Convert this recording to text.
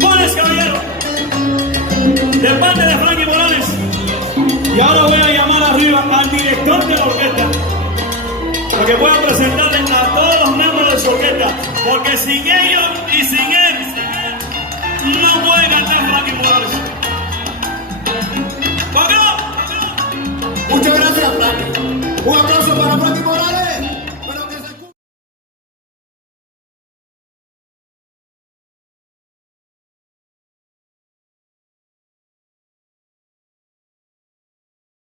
Buenas, caballero, de parte de Frankie Morales. Y ahora voy a llamar arriba al director de la orquesta para que pueda presentarles a todos los miembros de su orquesta, porque sin ellos y sin él no puede cantar Frankie Morales. Muchas gracias, Frankie. Un aplauso.